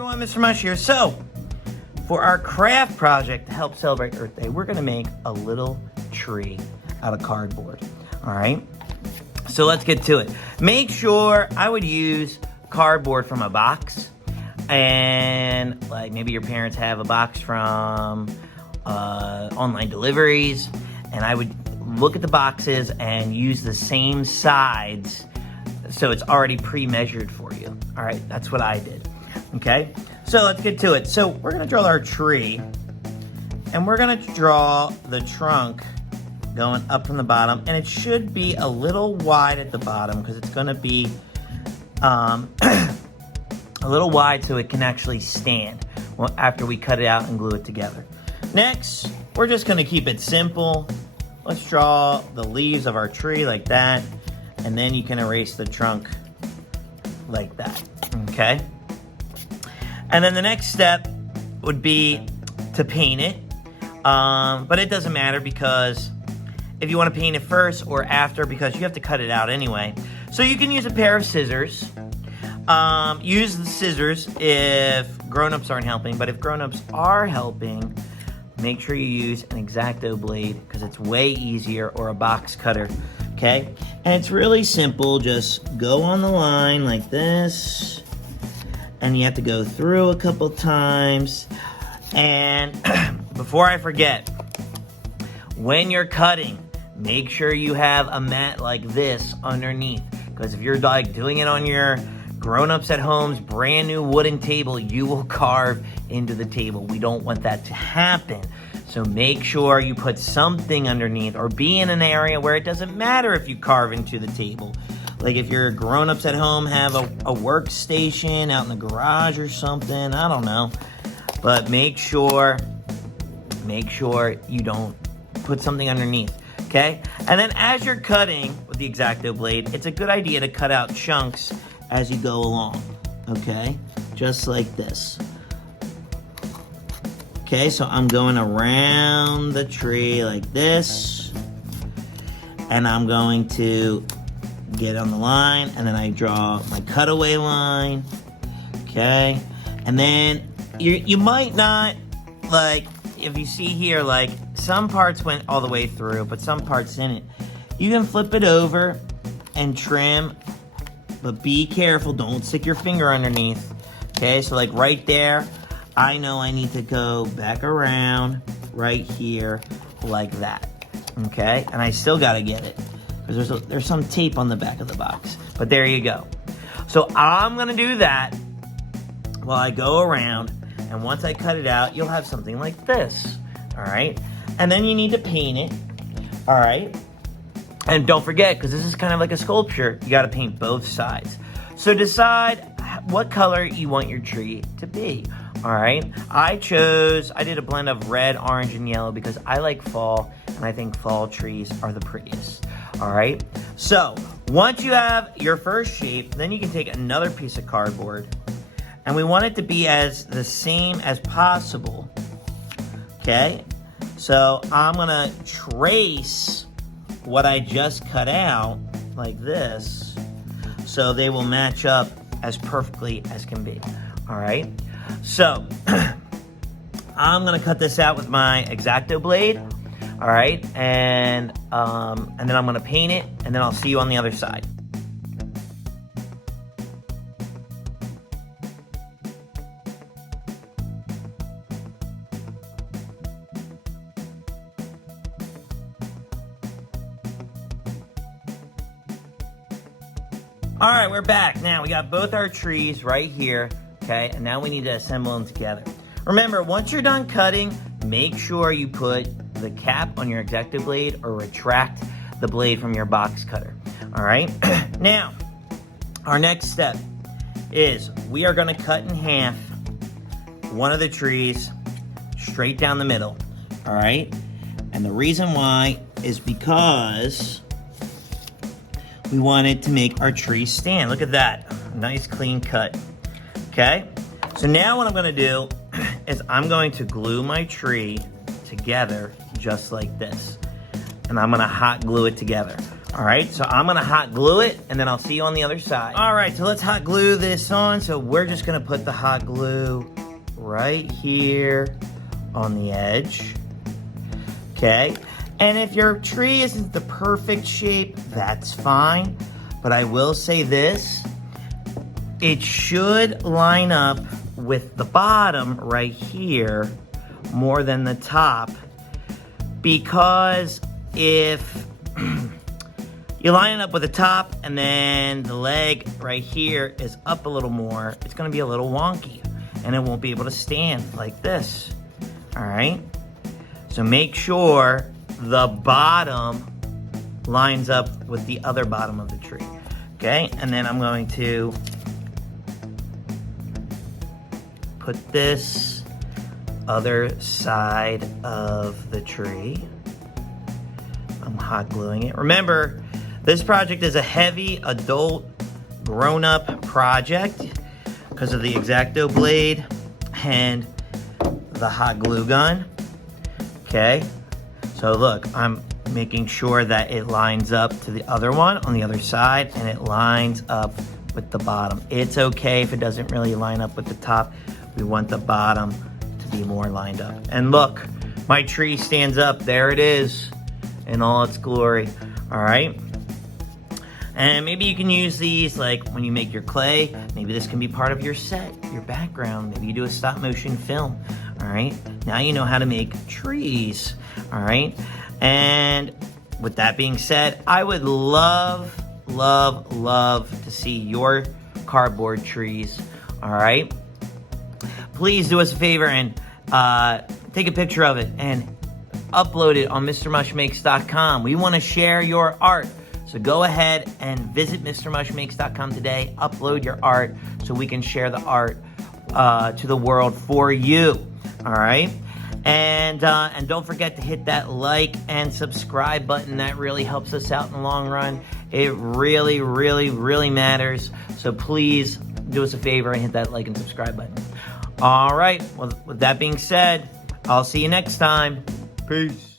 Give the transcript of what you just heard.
everyone, Mr. Mush here. So, for our craft project to help celebrate Earth Day, we're gonna make a little tree out of cardboard, all right? So let's get to it. Make sure I would use cardboard from a box, and like maybe your parents have a box from online deliveries, and I would look at the boxes and use the same sides so it's already pre-measured for you. All right, that's what I did, okay? So let's get to it. So we're gonna draw our tree, and we're gonna draw the trunk going up from the bottom, and it should be a little wide at the bottom because it's gonna be a little wide so it can actually stand after we cut it out and glue it together. Next, we're just gonna keep it simple. Let's draw the leaves of our tree like that, and then you can erase the trunk like that, okay? And then the next step would be to paint it, but it doesn't matter because if you want to paint it first or after, because you have to cut it out anyway. So you can use a pair of scissors. Use the scissors if grown-ups aren't helping, but if grown-ups are helping, make sure you use an X-Acto blade because it's way easier, or a box cutter, okay? And it's really simple. Just go on the line like this, and you have to go through a couple times. And before I forget, when you're cutting, make sure you have a mat like this underneath, because if you're like doing it on your grown-ups at home's brand new wooden table, you will carve into the table. We don't want that to happen. So make sure you put something underneath, or be in an area where it doesn't matter if you carve into the table. Like if your grown-ups at home have a workstation out in the garage or something, I don't know. But make sure you don't put something underneath, okay? And then as you're cutting with the X-Acto blade, it's a good idea to cut out chunks as you go along, okay? Just like this. Okay, so I'm going around the tree like this, and I'm going to get on the line, and then I draw my cutaway line, okay? And then you might not, like, if you see here, like, some parts went all the way through, but some parts didn't. You can flip it over and trim, but be careful, don't stick your finger underneath, okay? So like right there, I know I need to go back around right here like that, okay? And I still gotta get it, because there's some tape on the back of the box, but there you go. So I'm gonna do that while I go around, and once I cut it out, you'll have something like this, all right? And then you need to paint it, all right? And don't forget, because this is kind of like a sculpture, you gotta paint both sides. So decide what color you want your tree to be, all right? I did a blend of red, orange, and yellow because I like fall, and I think fall trees are the prettiest, all right? So once you have your first shape, then you can take another piece of cardboard, and we want it to be as the same as possible, okay? So I'm gonna trace what I just cut out like this, so they will match up as perfectly as can be, all right? So I'm gonna cut this out with my X-Acto blade, all right? And then I'm gonna paint it, and then I'll see you on the other side. All right, we're back. Now, we got both our trees right here, okay? And now we need to assemble them together. Remember, once you're done cutting, make sure you put the cap on your X-Acto blade or retract the blade from your box cutter, all right? Now, our next step is we are gonna cut in half one of the trees straight down the middle, all right? And the reason why is because we wanted to make our tree stand. Look at that, nice clean cut, okay? So now what I'm gonna do is I'm going to glue my tree together just like this. And I'm gonna hot glue it together, All right, so I'm gonna hot glue it, and then I'll see you on the other side. All right, so let's hot glue this on. So we're just gonna put the hot glue right here on the edge, okay? And if your tree isn't the perfect shape, that's fine. But I will say this, it should line up with the bottom right here more than the top, because if you line it up with the top and then the leg right here is up a little more, it's gonna be a little wonky and it won't be able to stand like this, all right? So make sure the bottom lines up with the other bottom of the tree, okay? And then I'm going to put this other side of the tree. I'm hot gluing it. Remember, this project is a heavy adult grown-up project because of the X-Acto blade and the hot glue gun, okay? So look, I'm making sure that it lines up to the other one on the other side and it lines up with the bottom. It's okay if it doesn't really line up with the top. We want the bottom to be more lined up. And look, my tree stands up. There it is in all its glory, all right? And maybe you can use these like when you make your clay. Maybe this can be part of your set, your background. Maybe you do a stop motion film, all right? Now you know how to make trees, all right? And with that being said, I would love, love, love to see your cardboard trees, all right? Please do us a favor and take a picture of it and upload it on MrMushMakes.com. We want to share your art. So go ahead and visit MrMushMakes.com today, upload your art so we can share the art to the world for you, all right? And don't forget to hit that like and subscribe button. That really helps us out in the long run. It really, really, really matters. So please do us a favor and hit that like and subscribe button. All right, well, with that being said, I'll see you next time. Peace.